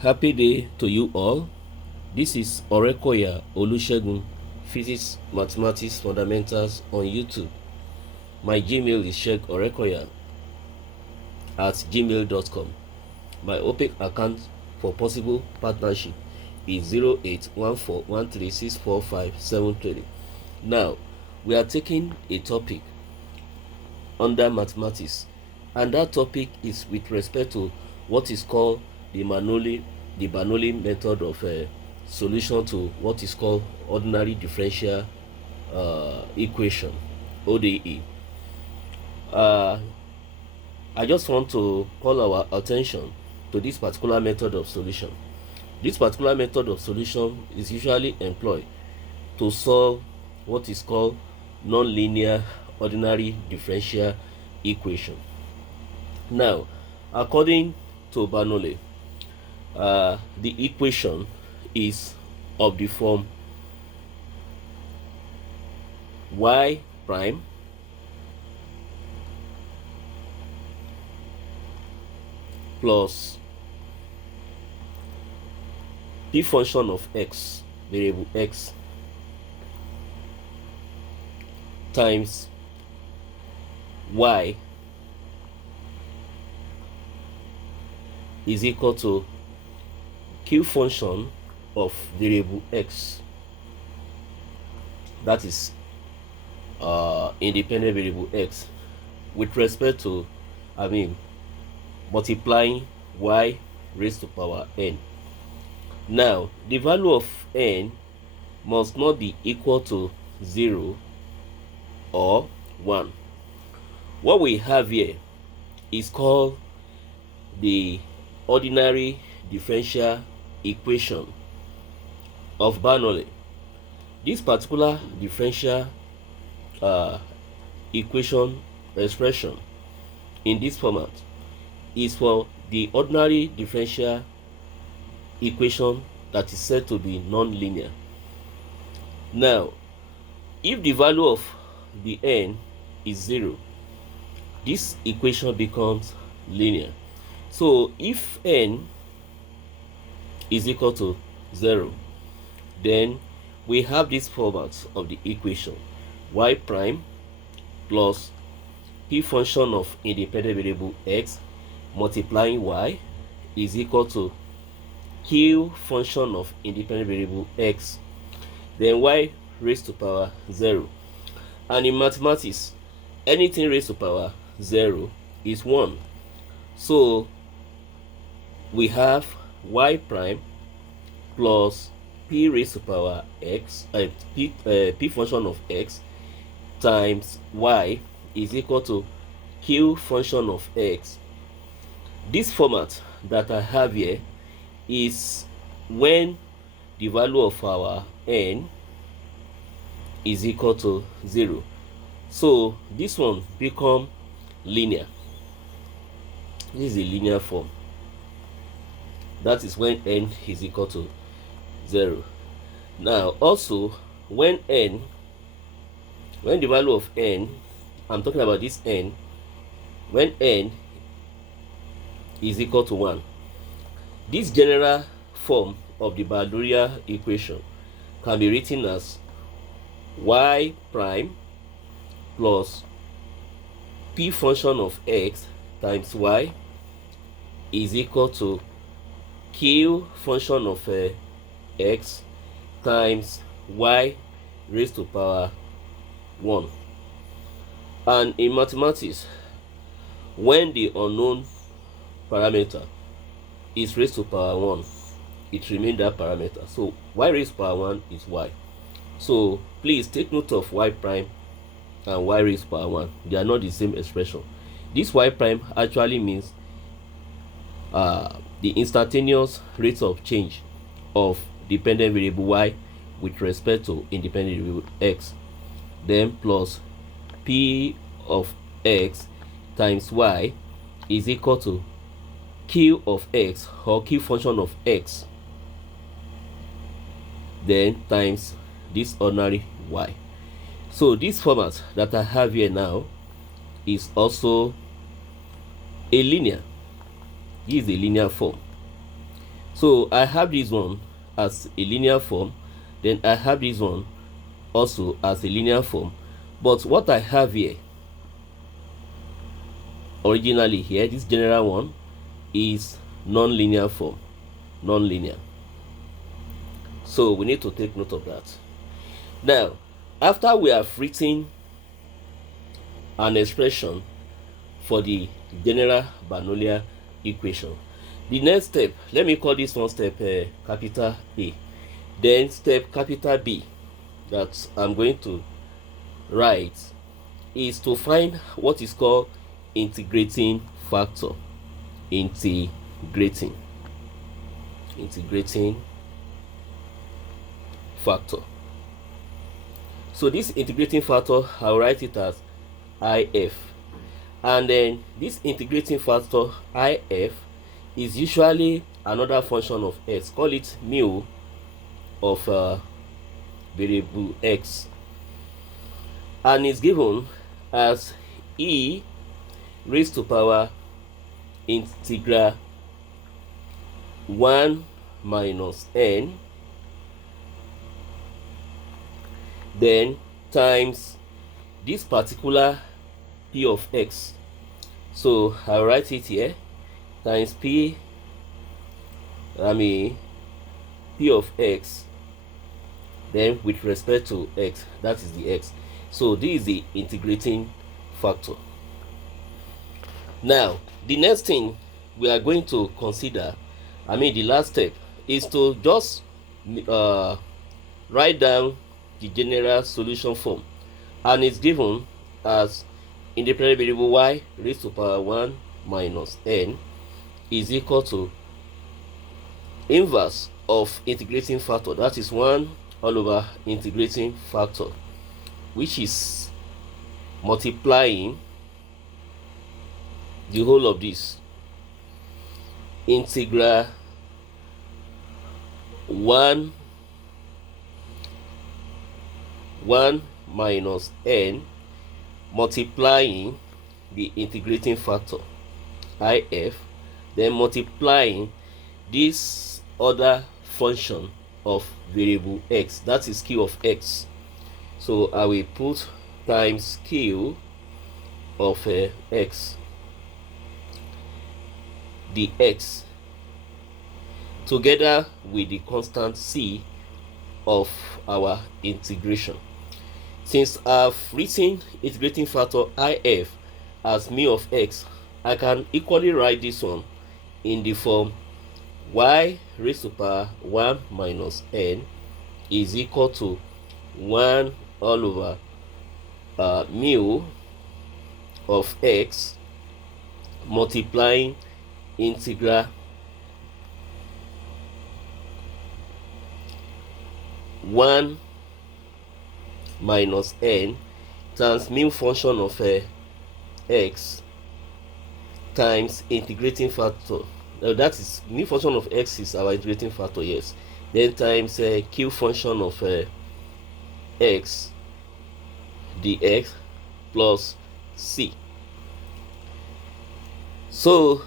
Happy day to you all. This is Orekoya Olusegun, Physics Mathematics Fundamentals on YouTube. My Gmail is sheikorekoya@gmail.com. My OPEC account for possible partnership is 081413645730. Now, we are taking a topic under mathematics, and that topic is with respect to what is called the Bernoulli method of solution to what is called ordinary differential equation, ODE. I just want to call our attention to this particular method of solution. This particular method of solution is usually employed to solve what is called nonlinear ordinary differential equation. Now, according to Bernoulli, the equation is of the form y prime plus p function of x, variable x, times y is equal to q function of variable x, that is independent variable x, with respect to multiplying y raised to power n. Now, the value of n must not be equal to 0 or 1. What we have here is called the ordinary differential equation of Bernoulli. This particular differential equation expression in this format is for the ordinary differential equation that is said to be non-linear. Now, if the value of the n is 0, this equation becomes linear. So if n is equal to 0, then we have this format of the equation: y prime plus p function of independent variable x multiplying y is equal to q function of independent variable x, then y raised to power 0. And in mathematics, anything raised to power 0 is 1. So we have y prime plus p raised to power x, p function of x times y is equal to q function of x. This format that I have here is when the value of our n is equal to 0. So this one become linear. This is a linear form. That is when n is equal to 0. Now, also when the value of n, I'm talking about this n, when n is equal to 1, this general form of the Bernoulli equation can be written as y prime plus p function of x times y is equal to q function of x times y raised to power 1. And in mathematics, when the unknown parameter is raised to power 1, it remains that parameter. So y raised to power 1 is y. So please take note of y prime and y raised to power 1. They are not the same expression. This y prime actually means the instantaneous rate of change of dependent variable y with respect to independent variable x, then plus p of x times y is equal to q of x, or q function of x, then times this ordinary y. So this format that I have here now is also a linear. This is a linear form. So I have this one as a linear form, then I have this one also as a linear form, but what I have here originally here, this general one, is non-linear form, non-linear. So we need to take note of that. Now, after we have written an expression for the general Bernoulli equation, the next step, let me call this one step capital A, then step capital B that I'm going to write is to find what is called integrating factor. Integrating factor. So this integrating factor, I'll write it as IF, and then this integrating factor IF is usually another function of x, call it mu of variable x, and is given as e raised to power integral 1 minus n, then times this particular p of x. So I'll write it here, times p of x, then with respect to x, that is the x. So this is the integrating factor. Now the next thing we are going to consider, the last step, is to just write down the general solution form, and it's given as independent variable y raised to power 1 minus n is equal to inverse of integrating factor, that is 1 all over integrating factor, which is multiplying the whole of this integral 1 minus n multiplying the integrating factor if, then multiplying this other function of variable x, that is q of x. So I will put times q of x dx together with the constant c of our integration. Since I've written integrating factor if as mu of x, I can equally write this one in the form y raised to power 1 minus n is equal to 1 all over mu of x multiplying integral 1 minus n times mu function of x times integrating factor. That is mu function of x is our integrating factor, yes. Then times q function of x dx plus c. So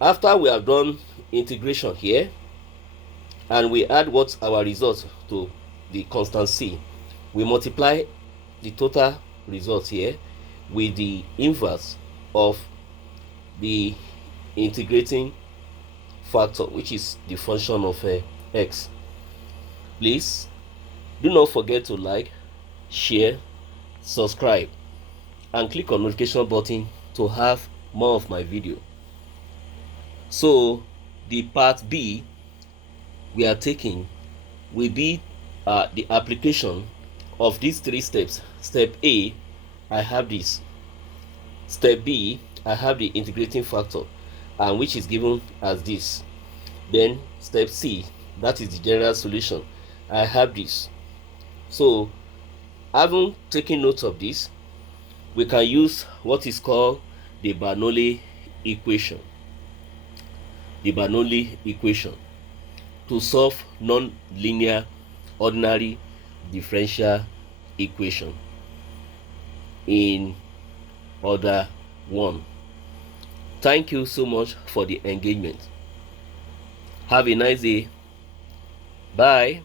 after we have done integration here and we add what our result to the constant c, we multiply the total result here with the inverse of the integrating factor, which is the function of x. Please do not forget to like, share, subscribe, and click on notification button to have more of my video. So the part B we are taking will be the application of these three steps. Step A, I have this. Step B, I have the integrating factor, and which is given as this. Then step C, that is the general solution, I have this. So having taken note of this, we can use what is called the Bernoulli equation. The Bernoulli equation to solve non-linear ordinary differential equation in order 1. Thank you so much for the engagement. Have a nice day. Bye.